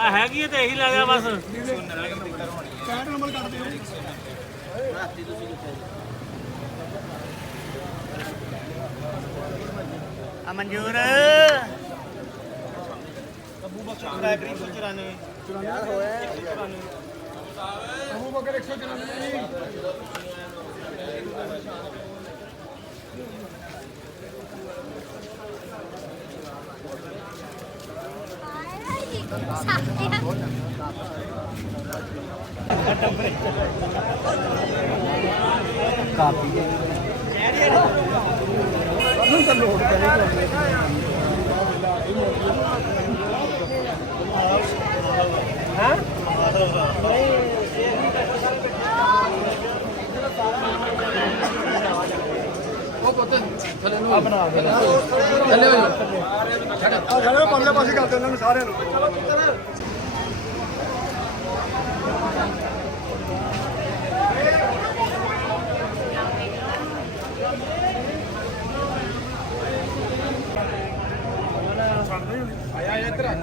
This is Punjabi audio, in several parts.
ਆ ਹੈਗੀ ਤੇ ਇਹੀ ਲੈ ਜਾ ਬਸ। 65 ਨੰਬਰ ਕੱਟ ਦਿਓ। ਆ ਮਨਜੂਰ ਅਬੂ ਬਕਰ ਟਰੈਕਰੀ 194 ਯਾਰ ਹੋਇਆ 194 ਅਬੂ ਬਕਰ 194 ਕਾਪੀ ਹੈ ਉਹਨੂੰ ਤਾਂ ਲੋਡ ਕਰੇ ਹਾਂ ਉਹ ਪੁੱਤ ਥੱਲੇ ਨੂੰ ਆਪਣਾ ਥੱਲੇ ਹੋ ਸਾਰੇ ਪਰਲੇ ਪਾਸੇ ਕਰਦੇ ਉਹਨਾਂ ਨੂੰ ਸਾਰਿਆਂ ਨੂੰ। ਚਲੋ ਪੁੱਤਰ ਆਇਆ ਇੱਧਰ ਆ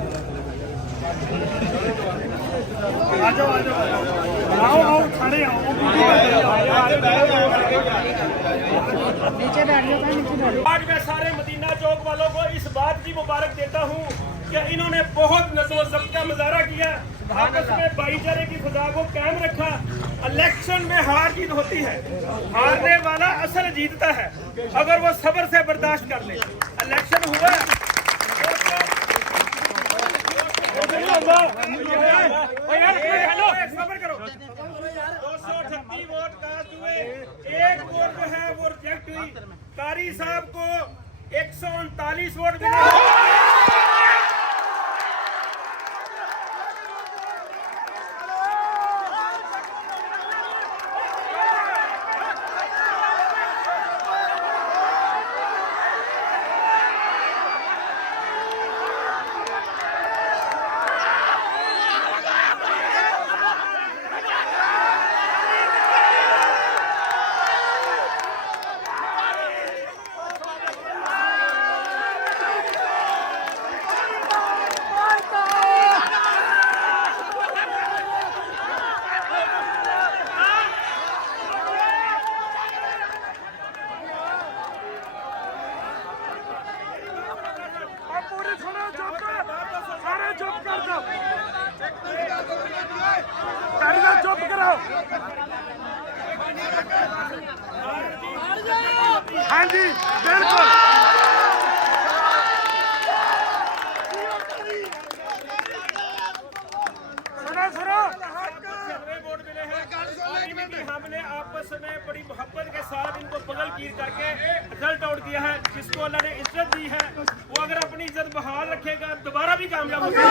ਜਾਓ ਆਓ ਆਓ ਖੜੇ ਆਓ नीचे बैठिए नीचे बैठिए। आज मैं सारे मदीना चौक वालों को इस बात की मुबारक देता हूँ कि इन्होंने बहुत नज़्म ज़ब्त का मुजाहरा किया, आपस में भाईचारे की खुदा को कायम रखा। इलेक्शन में हार जीत होती है, हारने वाला असल जीतता है अगर वो सब्र से बर्दाश्त कर ले। इलेक्शन हुआ सब्र करो। 238 वोट कास्ट हुए, एक वोट जो है वो रिजेक्ट हुई। कारी साहब को 139 वोट मिले। चुप करो। हाँ जी बिल्कुल सुनो वोट मिले हैं। हमने आपस में बड़ी मोहब्बत के साथ इनको बगल कीर करके रिजल्ट आउट किया है। जिसको अल्लाह ने इज्जत दी है वो अगर अपनी इज्जत बहाल रखेगा दोबारा भी कामयाब होगा।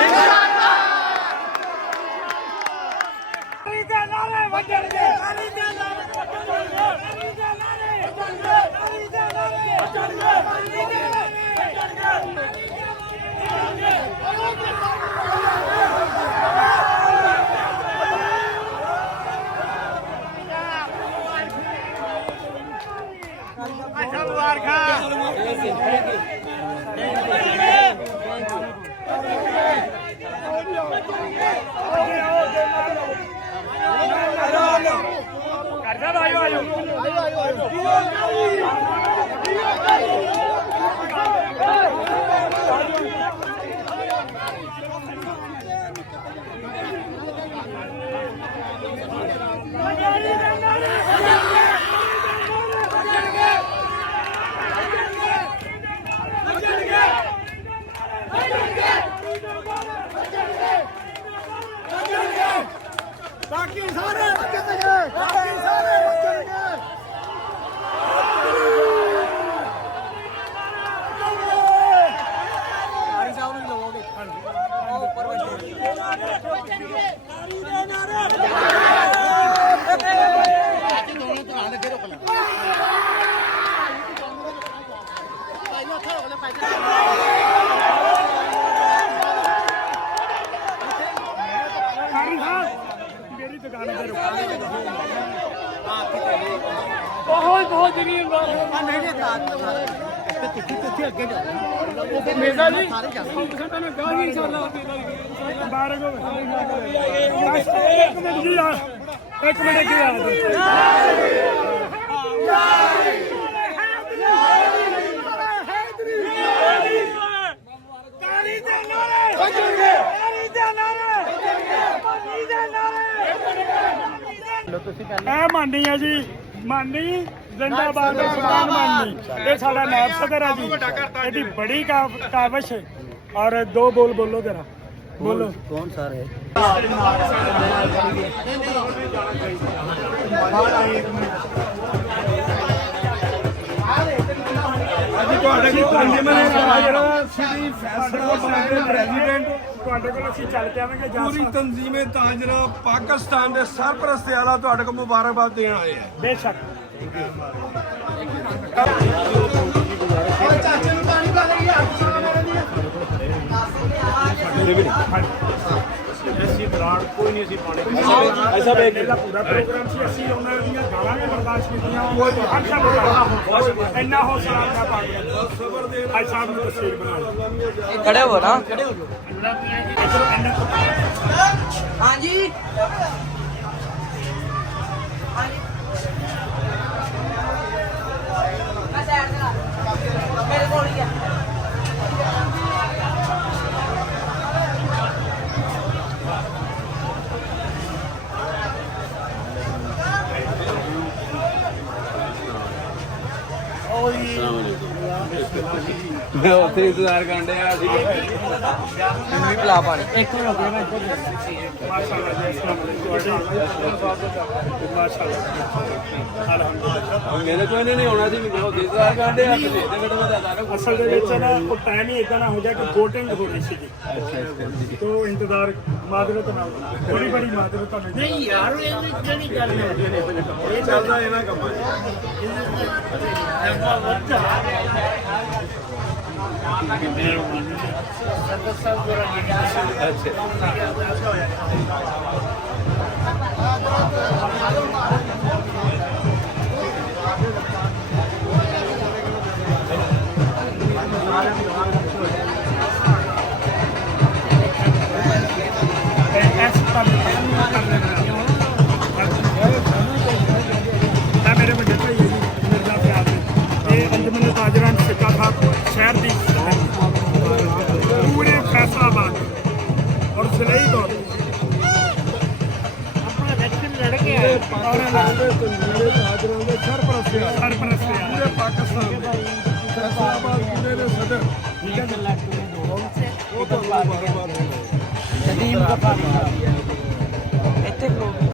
बाकी सारे बाकी सारे मेरी दुकान पर बहुत बहुत जमीन मेजा जी मुबारक हो एक मिनट जी एक मिनट मानी है जी मानी जिंदाबाद सुल्तान मानी ये साडा नायब सदर है जी ਇਹਦੀ बड़ी काविश है और 2 बोल बोलो जरा बोलो कौन सा है ਤੁਹਾਡੇ ਕੋਲ ਅੰਜਮਨ ਜਿਹੜਾ ਸ੍ਰੀ ਫੈਸਲਾਬਾਦ ਦੇ ਪ੍ਰੈਜ਼ੀਡੈਂਟ ਤੁਹਾਡੇ ਕੋਲ ਅਸੀਂ ਚੱਲ ਕੇ ਆਵਾਂਗੇ ਪੂਰੀ ਤਨਜ਼ੀਮੇ ਤਾਜਰਾ ਪਾਕਿਸਤਾਨ ਦੇ ਸਰਪ੍ਰਸਤ ਆਲਾ ਤੁਹਾਡੇ ਕੋਲ ਮੁਬਾਰਕਬਾਦ ਦੇਣ ਆਏ ਆ ਬੇਸ਼ੱਕ ਚਾਚੇ ਨੂੰ ਪਾਣੀ ਪਾ ਲਈ ਅਸੀਂ ਬਰਾੜ ਕੋਈ ਨਹੀਂ ਅਸੀਂ ਪਾਣੀ ਐਸਾ ਇਹਦਾ ਪੂਰਾ ਪ੍ਰੋਗਰਾਮ ਸੀ ਅਸੀਂ ਉਹਨਾਂ ਦੀਆਂ ਗਾਲਾਂ ਵੀ ਬਰਦਾਸ਼ਤ ਕੀਤੀਆਂ ਅੱਛਾ ਬੋਲਾ ਇੰਨਾ ਹੌਸਲਾ ਨਾ ਪਾ ਗਿਆ ਸਬਰ ਦੇ ਅੱਜ ਸਾਹਿਬ ਨੂੰ ਤਸਵੀਰ ਬਣਾ ਖੜੇ ਹੋ ਨਾ ਹਾਂਜੀ ਮੈਂ ਸਾਈਡ ਤੇ ਲਾ ਮੇਰੇ ਕੋਲ ਹੀ ਆ ਮੈਂ ਉੱਥੇ ਇੰਤਜ਼ਾਰ ਕਰਨ ਡਿਆ ਸੀ ਮੈਨੂੰ ਵੀ ਪਿਲਾ ਪਾਣੀ ਇੱਕ ਮਿੰਟ ਰੁਕੋ ਮੈਂ ਮਾਸ਼ਾਅੱਲਾ ਜੀ ਮਾਸ਼ਾਅੱਲਾ ਅਲਹਮਦੁਲਿਲਾ ਮੇਰੇ ਕੋਈ ਨਹੀਂ ਆਉਣਾ ਸੀ ਮੈਂ ਉੱਥੇ ਇੰਤਜ਼ਾਰ ਕਰਨ ਡਿਆ ਤੇ ਮਿੰਟ ਮੈਂ ਦੱਸਦਾ ਅਸਲ ਦੇ ਵਿੱਚ ਨਾ ਉਹ ਟਾਈਮ ਹੀ ਇਦਾਂ ਨਾ ਹੋ ਗਿਆ ਕਿ VOTING ਹੋ ਰਹੀ ਸੀਗੀ ਤੋਂ ਇੰਤਜ਼ਾਰ ਮਾਦਰਤ ਨਾਲ ਬੜੀ ਬੜੀ ਮਾਦਰਤ ਨਾਲ ਨਹੀਂ ਯਾਰ ਇਹ ਕਿਹੜੀ ਗੱਲ ਹੈ ਇਹ ਚੱਲਦਾ ਇਹਨਾਂ ਕੰਮਾਂ 'ਚ मेरे बड़े भाई है जी मिर्जा प्यार ये अंजमन ताजरान सिक्का था शहर की पूरे फैसलाबाद और जिले दौर सरपरस्त ਪੂਰੇ ਪਾਕਿਸਤਾਨ ਦੇ ਫੈਸਲਾਬਾਦ ਪੂਰੇ ਦੇ ਸਦਰ ਠੀਕ ਹੈ ਉਹ ਤੋਂ ਮੁਬਾਰਕਬਾਦ ਨਦੀਮ ਦਾ ਪਾਣੀ ਇੱਥੇ ਖਲੋ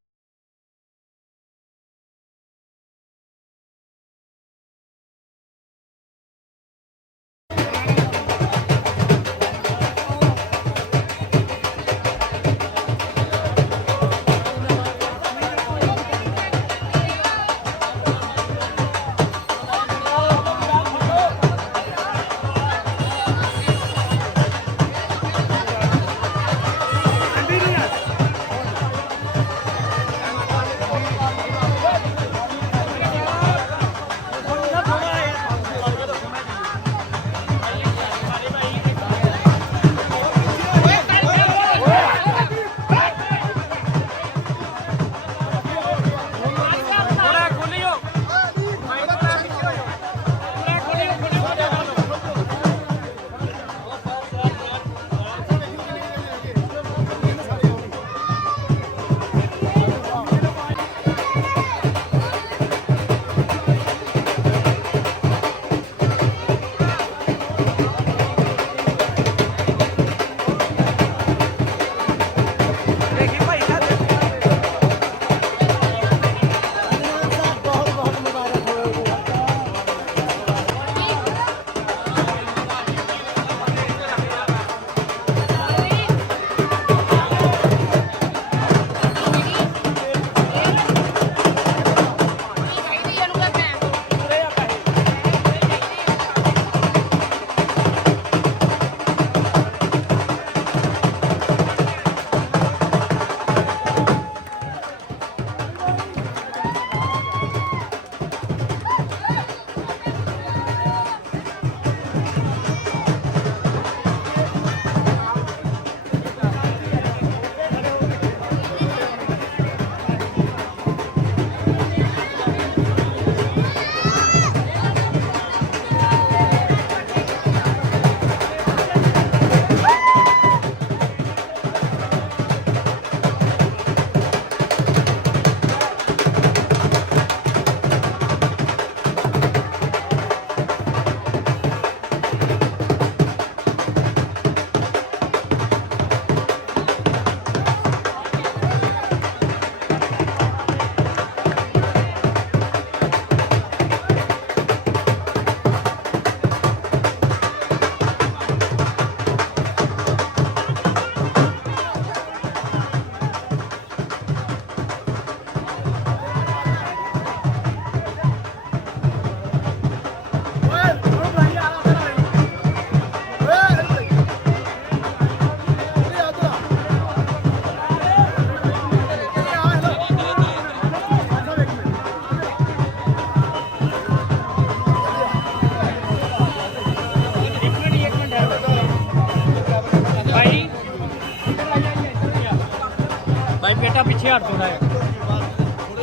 भाई बेटा पीछे हट थोड़ा है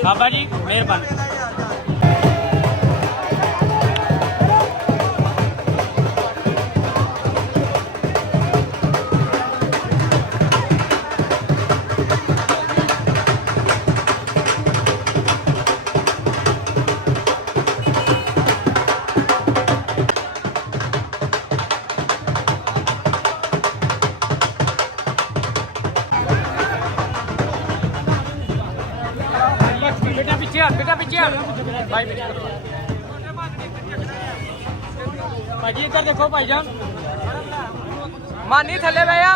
बाबा जी मेहरबानी बेटा पीछे हट भाई भाजी इधर देखो भाईजान मानी थले भैया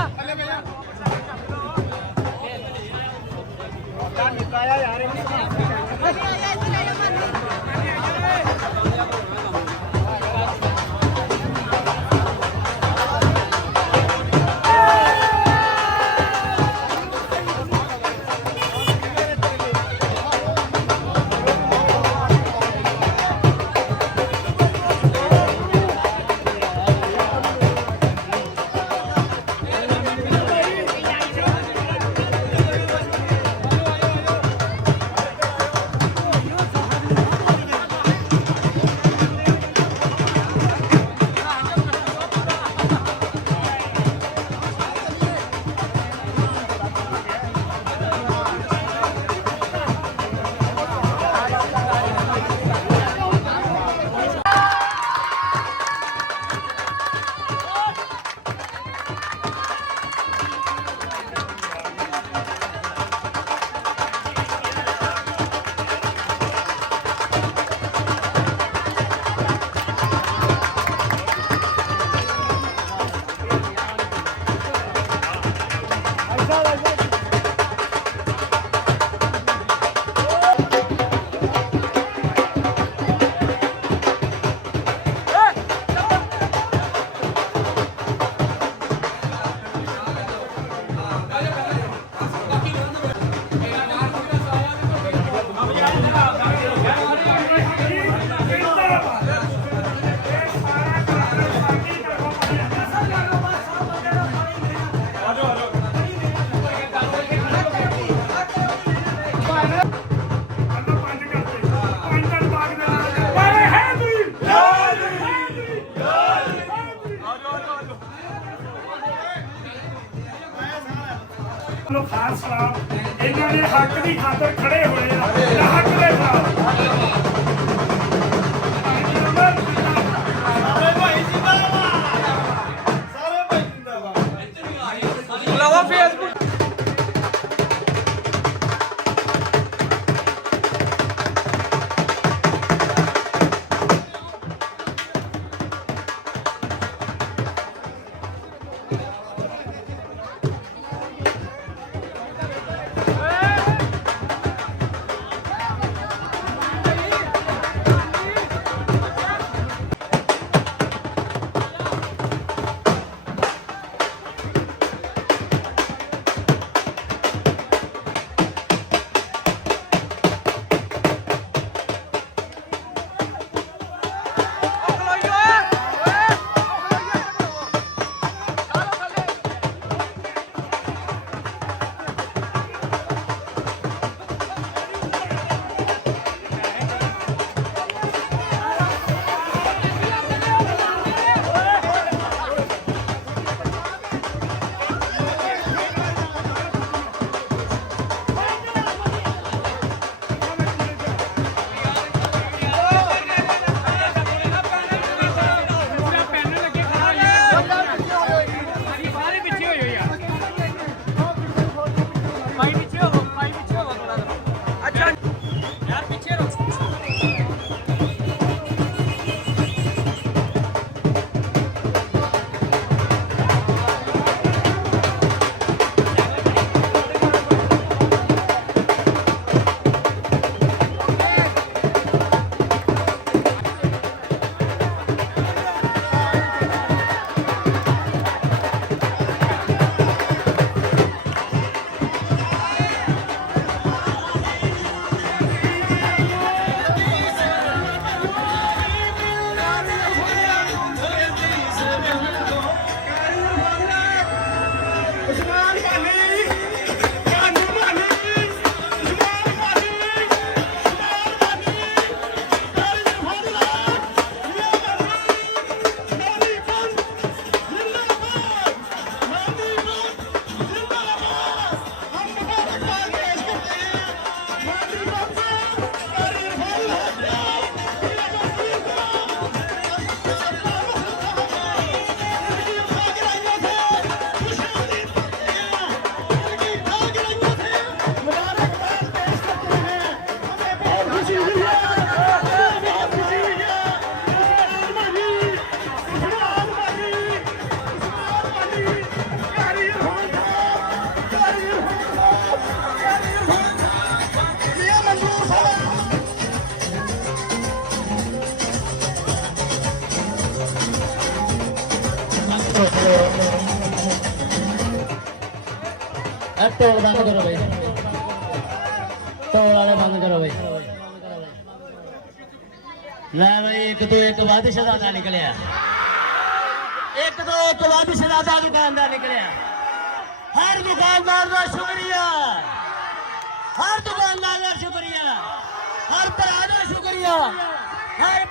ਖਾਸ ਸਲਾਮ ਇਹਨਾਂ ਨੇ ਹੱਕ ਦੀ ਖਾਤਰ ਖੜੇ ਹੋਏ ਆ ਹੱਕ ਦੇ ਨਾਲ ਸਾਰੇ ਭਾਈ ਜਿੰਦਾਬਾਦ ਸਾਰੇ ਭਾਈ ਜਿੰਦਾਬਾਦ ਲਵਾ ਫੇਸਬੁੱਕ ਢੋਲ ਬੰਦ ਕਰੋ ਬਈ, ਢੋਲ ਵਾਲੇ ਬੰਦ ਕਰੋ ਬਈ। ਲੈ ਬਈ ਇੱਕ ਤੋਂ ਇੱਕ ਵੱਧ ਸ਼ਹਜ਼ਾਦਾ ਨਿਕਲਿਆ, ਇੱਕ ਤੋਂ ਇੱਕ ਵੱਧ ਸ਼ਹਜ਼ਾਦਾ ਦੁਕਾਨਦਾਰ ਨਿਕਲਿਆ। ਹਰ ਦੁਕਾਨਦਾਰ ਦਾ ਸ਼ੁਕਰੀਆ, ਹਰ ਦੁਕਾਨਦਾਰ ਦਾ ਸ਼ੁਕਰੀਆ, ਹਰ ਭਰਾ ਦਾ ਸ਼ੁਕਰੀਆ, ਹਰ